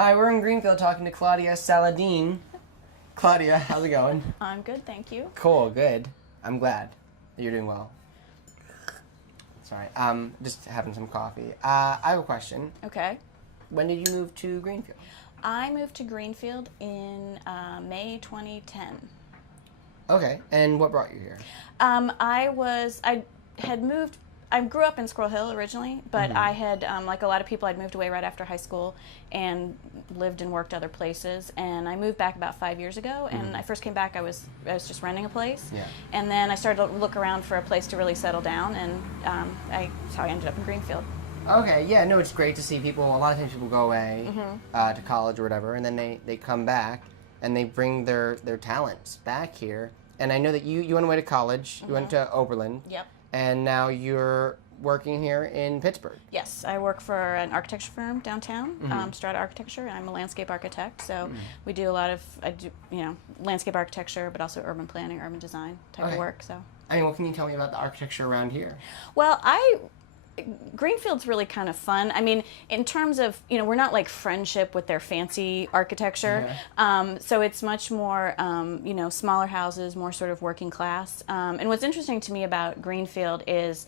Hi, we're in Greenfield talking to Claudia Saladin. Claudia, how's it going? I'm good, thank you. Cool, good. I'm glad that you're doing well. Sorry, just having some coffee. I have a question. Okay. When did you move to Greenfield? I moved to Greenfield in May 2010. Okay, and what brought you here? I grew up in Squirrel Hill originally, but I had, like a lot of people, I'd moved away right after high school and lived and worked other places. And I moved back about 5 years ago. And I first came back, I was just renting a place. Yeah. And then I started to look around for a place to really settle down, and that's how I ended up in Greenfield. Okay, yeah, no, it's great to see people. A lot of times people go away to college or whatever, and then they come back and they bring their talents back here. And I know that you went away to college. You went to Oberlin. Yep. And now you're working here in Pittsburgh. Yes, I work for an architecture firm downtown, Strata Architecture, and I'm a landscape architect. So we do I do landscape architecture, but also urban planning, urban design type of work. So. I mean, what can you tell me about the architecture around here? Well, Greenfield's really kind of fun. I mean, in terms of, we're not like Friendship with their fancy architecture. So it's much more, smaller houses, more sort of working class. And what's interesting to me about Greenfield is,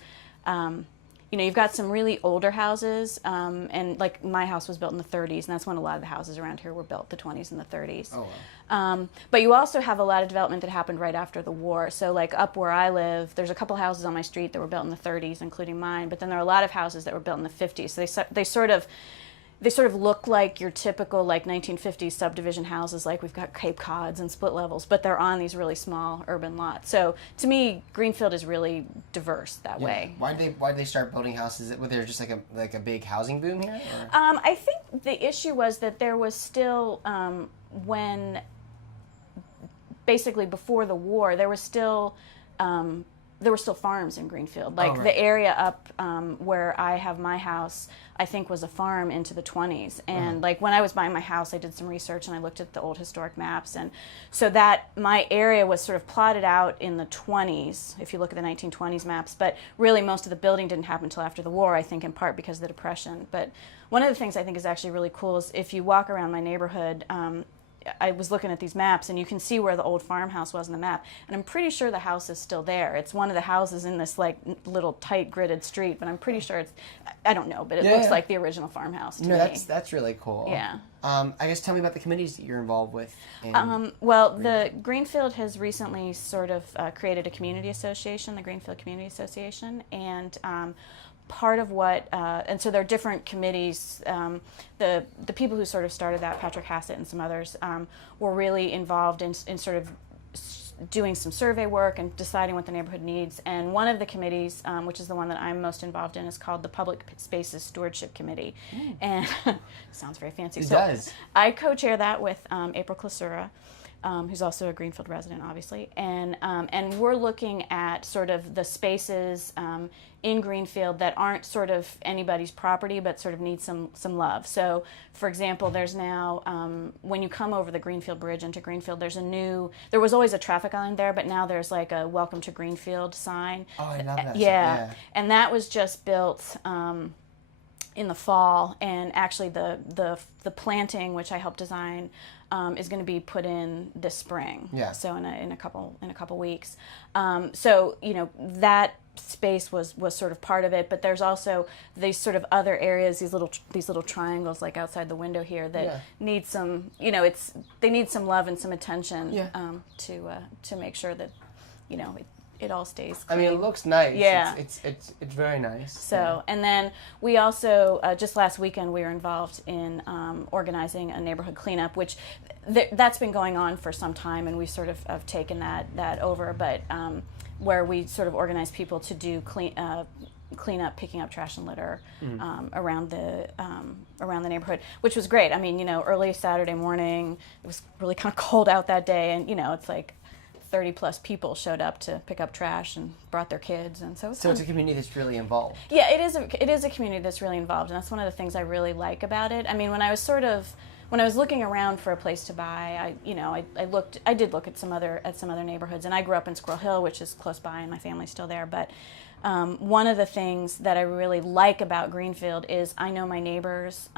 you've got some really older houses, and like my house was built in the 30s, and that's when a lot of the houses around here were built, the 20s and the 30s. Oh, wow. But you also have a lot of development that happened right after the war. So like up where I live, there's a couple houses on my street that were built in the 30s, including mine, but then there are a lot of houses that were built in the 50s. So they sort of look like your typical like 1950s subdivision houses, like we've got Cape Cods and split levels, but they're on these really small urban lots. So to me, Greenfield is really diverse that way. Why did they start building houses? Was there just like a big housing boom here? Or? I think the issue was that there was still basically before the war, there were still farms in Greenfield. Like the area up where I have my house, I think was a farm into the 20s. And like when I was buying my house, I did some research and I looked at the old historic maps. And so that my area was sort of plotted out in the 20s, if you look at the 1920s maps. But really most of the building didn't happen until after the war, I think in part because of the Depression. But one of the things I think is actually really cool is if you walk around my neighborhood, I was looking at these maps, and you can see where the old farmhouse was in the map, and I'm pretty sure the house is still there. It's one of the houses in this like little tight gridded street, but I'm pretty sure I don't know, but it looks like the original farmhouse to me. That's really cool. Yeah. I guess tell me about the committees that you're involved with. Well, the Greenfield has recently sort of created a community association, the Greenfield Community Association, and part of what, and so there are different committees. The people who sort of started that, Patrick Hassett and some others, were really involved in sort of doing some survey work and deciding what the neighborhood needs. And one of the committees, which is the one that I'm most involved in, is called the Public Spaces Stewardship Committee. And sounds very fancy. It does. I co-chair that with April Clasura, who's also a Greenfield resident, obviously, and we're looking at sort of the spaces in Greenfield that aren't sort of anybody's property, but sort of need some love. So, for example, there's now when you come over the Greenfield Bridge into Greenfield, there was always a traffic island there, but now there's like a "Welcome to Greenfield" sign. Oh, I love that. Yeah, and that was just built in the fall, and actually the planting, which I helped design, is going to be put in this spring. Yeah. So in a couple weeks. So that space was sort of part of it, but there's also these sort of other areas, these little triangles like outside the window here that need some, they need some love and some attention to make sure that it all stays clean. I mean, it looks nice. Yeah. It's very nice. So, and then we also, just last weekend, we were involved in organizing a neighborhood cleanup, which that's been going on for some time, and we sort of have taken that over, but where we sort of organize people to do clean up, picking up trash and litter around the neighborhood, which was great. I mean, early Saturday morning, it was really kind of cold out that day, and it's like 30 plus people showed up to pick up trash and brought their kids, and so it's a community that's really involved. Yeah, it is a community that's really involved, and that's one of the things I really like about it. I mean, when I was looking around for a place to buy, I did look at some other neighborhoods, and I grew up in Squirrel Hill, which is close by, and my family's still there, but one of the things that I really like about Greenfield is I know my neighbors.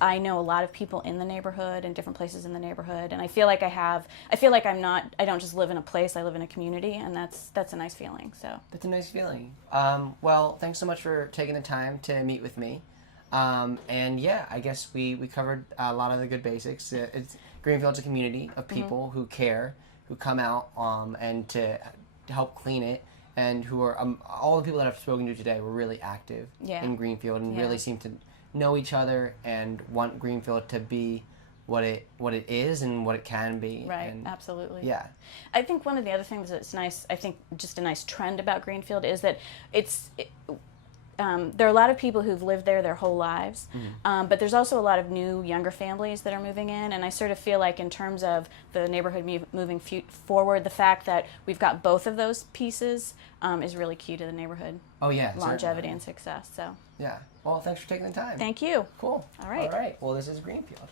I know a lot of people in the neighborhood and different places in the neighborhood, and I feel like I don't just live in a place, I live in a community, and that's a nice feeling. So that's a nice feeling. Well, thanks so much for taking the time to meet with me. And yeah, I guess we covered a lot of the good basics. Greenfield's a community of people who care, who come out and to help clean it, and who are all the people that I've spoken to today were really active in Greenfield and really seem to know each other and want Greenfield to be what it is and what it can be. Right, and, absolutely. Yeah. I think one of the other things that's nice, I think just a nice trend about Greenfield is that there are a lot of people who've lived there their whole lives, but there's also a lot of new, younger families that are moving in, and I sort of feel like in terms of the neighborhood moving forward, the fact that we've got both of those pieces is really key to the neighborhood. Oh, yeah. Longevity and success. So. Yeah. Well, thanks for taking the time. Thank you. Cool. All right. Well, this is Greenfield.